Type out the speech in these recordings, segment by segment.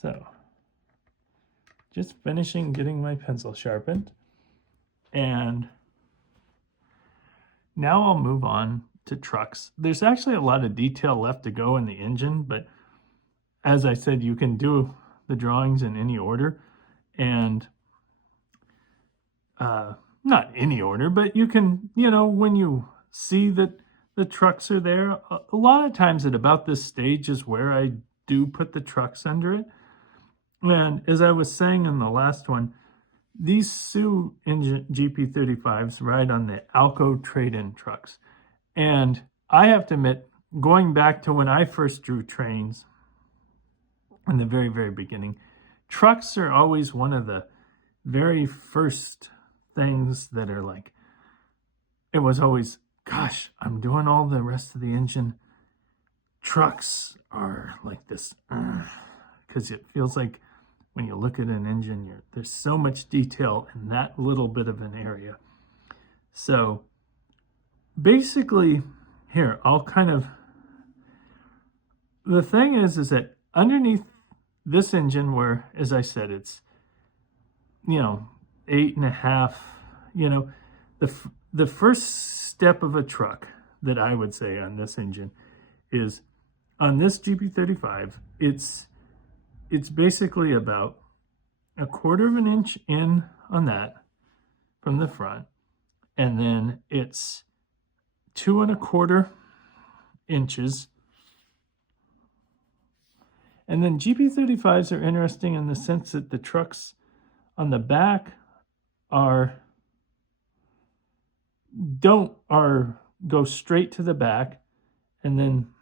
So just finishing getting my pencil sharpened. And now I'll move on to trucks. There's actually a lot of detail left to go in the engine, but as I said, you can do the drawings in any order. And not any order, but you can, when you see that the trucks are there, a lot of times at about this stage is where I do put the trucks under it. And as I was saying in the last one, these Sioux engine GP35s ride on the Alco trade-in trucks. And I have to admit, going back to when I first drew trains in the very, very beginning, trucks are always one of the very first things that are like, it was always, gosh, I'm doing all the rest of the engine. Trucks are like this, because it feels like when you look at an engine, there's so much detail in that little bit of an area. So basically, here, I'll kind of, the thing is that underneath this engine where, as I said, it's, 8.5, the first step of a truck that I would say on this engine is, on this GP35, it's basically about 1/4 of an inch in on that from the front, and then it's 2 1/4 inches. And then GP35s are interesting in the sense that the trucks on the back go straight to the back, and then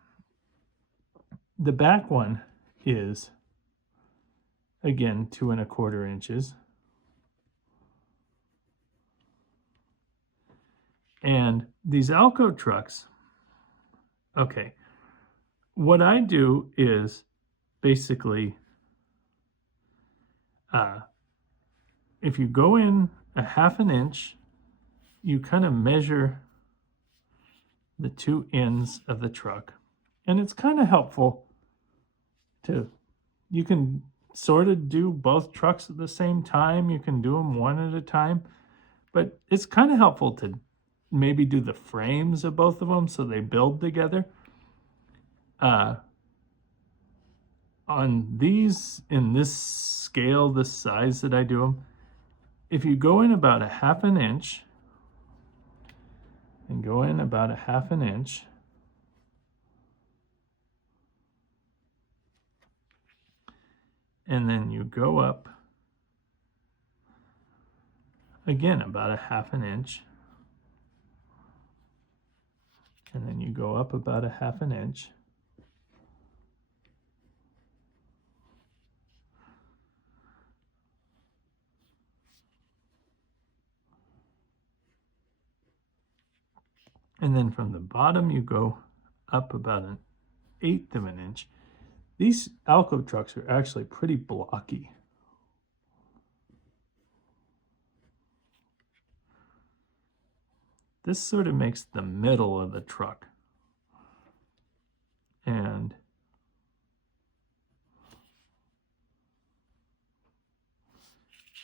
the back one is again 2 1/4 inches. And these Alco trucks, okay, what I do is basically, if you go in 1/2 inch, you kind of measure the two ends of the truck. And it's kind of helpful you can sort of do both trucks at the same time. You can do them one at a time, but it's kind of helpful to maybe do the frames of both of them so they build together. On these, in this scale, this size that I do them, if you go in about 1/2 inch and go in about 1/2 inch, and then you go up again about 1/2 inch, and then you go up about 1/2 inch, and then from the bottom you go up about 1/8 of an inch. These Alco trucks are actually pretty blocky. This sort of makes the middle of the truck. And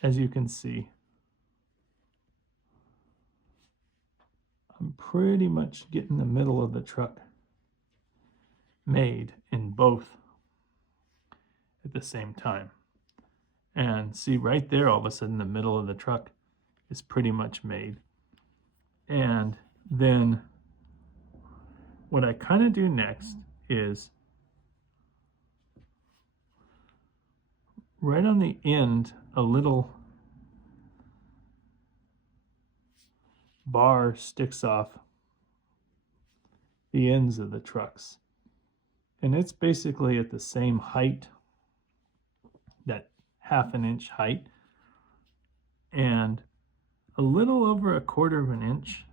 as you can see, I'm pretty much getting the middle of the truck made in both at the same time. And see right there, all of a sudden the middle of the truck is pretty much made. And then what I kind of do next is right on the end, a little bar sticks off the ends of the trucks. And it's basically at the same height, that 1/2 inch height, and a little over 1/4 of an inch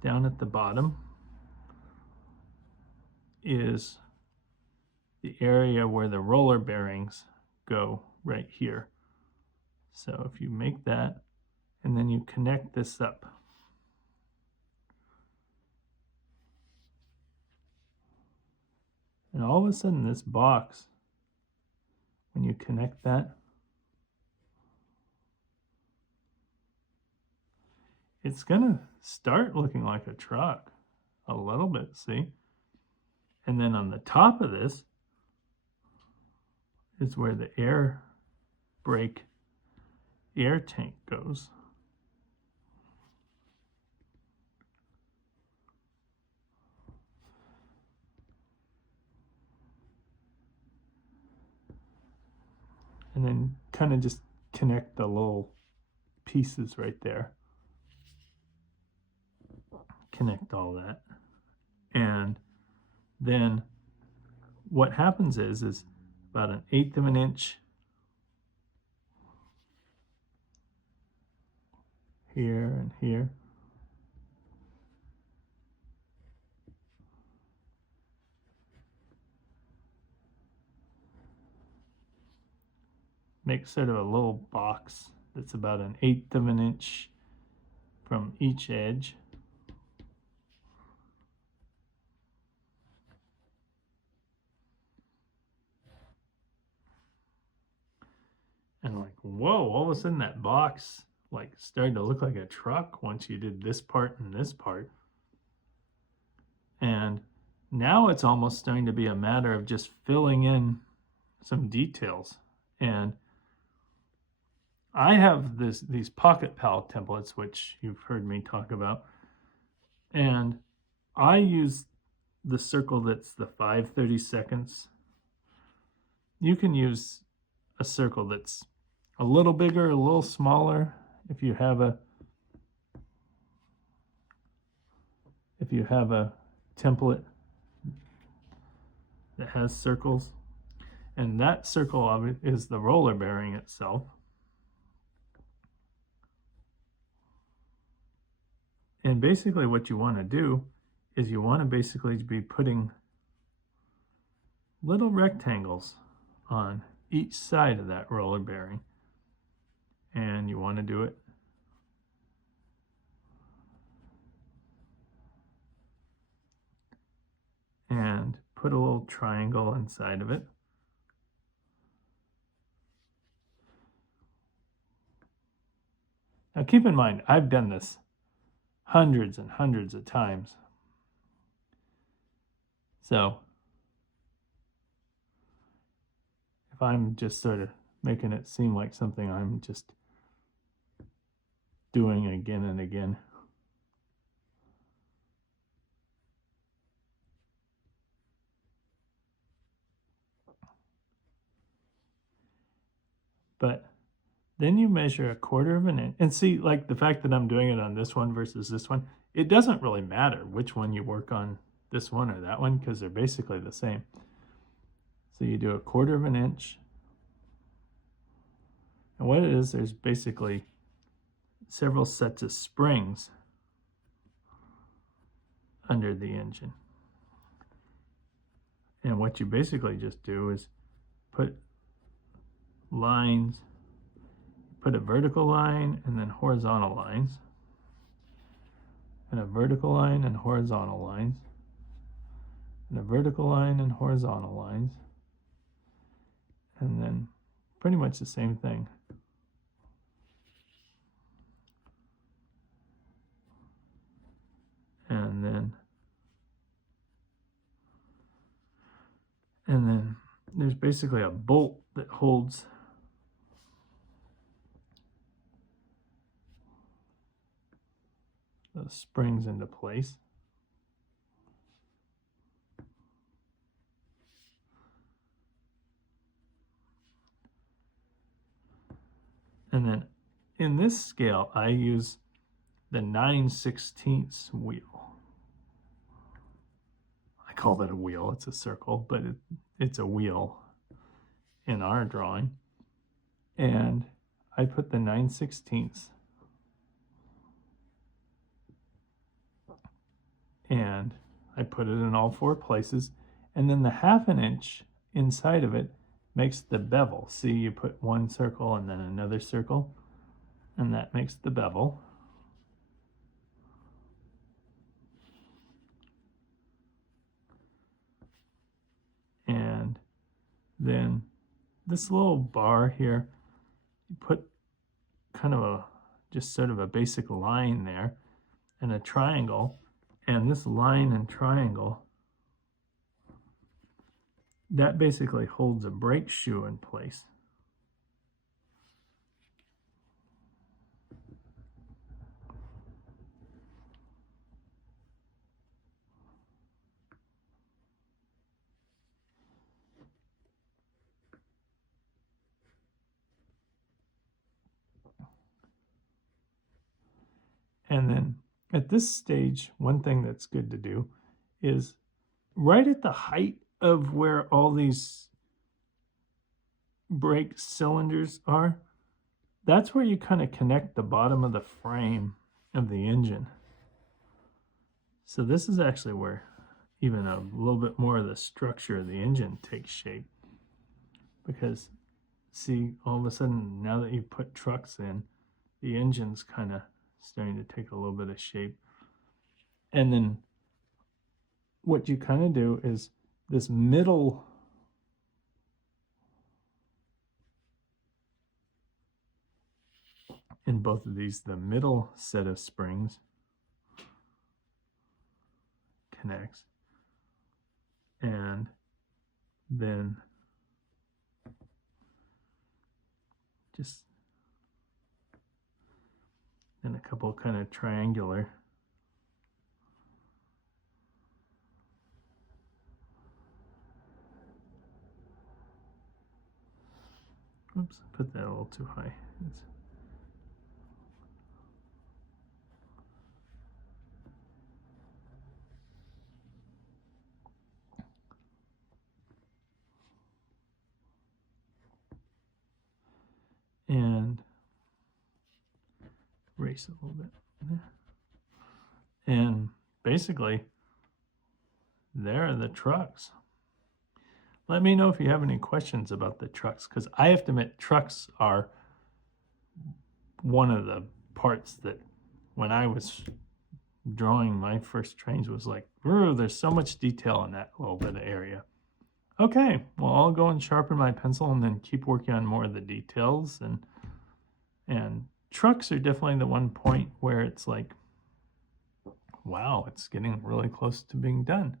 down at the bottom is the area where the roller bearings go right here. So if you make that, and then you connect this up, and all of a sudden this box when you connect that, it's gonna start looking like a truck a little bit, see? And then on the top of this is where the air brake air tank goes. And then kind of just connect the little pieces right there. Connect all that. And then what happens is about 1/8 of an inch here and here. Make sort of a little box that's about 1/8 of an inch from each edge. And like, whoa, all of a sudden that box like started to look like a truck once you did this part and this part. And now it's almost starting to be a matter of just filling in some details. And I have these pocket pal templates, which you've heard me talk about. And I use the circle that's the 5/32. You can use a circle that's a little bigger, a little smaller. If you have a template that has circles, and that circle of it is the roller bearing itself. And basically what you want to do is you want to basically be putting little rectangles on each side of that roller bearing. And you want to do it and put a little triangle inside of it. Now keep in mind, I've done this hundreds and hundreds of times. So if I'm just sort of making it seem like something I'm just doing again and again, but then you measure 1/4 of an inch. And see, like the fact that I'm doing it on this one versus this one, it doesn't really matter which one you work on, this one or that one, because they're basically the same. So you do 1/4 of an inch. And what it is, there's basically several sets of springs under the engine. And what you basically just do is put lines, put a vertical line and then horizontal lines, and a vertical line and horizontal lines, and a vertical line and horizontal lines, and then pretty much the same thing. And then there's basically a bolt that holds those springs into place. And then in this scale, I use the 9/16 wheel. I call that a wheel, it's a circle, but it's a wheel in our drawing. And I put the 9/16 and I put it in all 4 places, and then the 1/2 inch inside of it makes the bevel. See, you put one circle and then another circle, and that makes the bevel. And then this little bar here, you put kind of a, just sort of a basic line there and a triangle, and this line and triangle, that basically holds a brake shoe in place. And then at this stage, one thing that's good to do is right at the height of where all these brake cylinders are, that's where you kind of connect the bottom of the frame of the engine. So this is actually where even a little bit more of the structure of the engine takes shape. Because see, all of a sudden, now that you put trucks in, the engine's kind of starting to take a little bit of shape. And then what you kind of do is this middle in both of these, the middle set of springs connects, and then just then a couple kind of triangular oops, put that a little too high. And race it a little bit. And basically, there are the trucks. Let me know if you have any questions about the trucks, because I have to admit, trucks are one of the parts that when I was drawing my first trains was like, there's so much detail in that little bit of area. Okay, well, I'll go and sharpen my pencil and then keep working on more of the details. And trucks are definitely the one point where it's like, wow, it's getting really close to being done.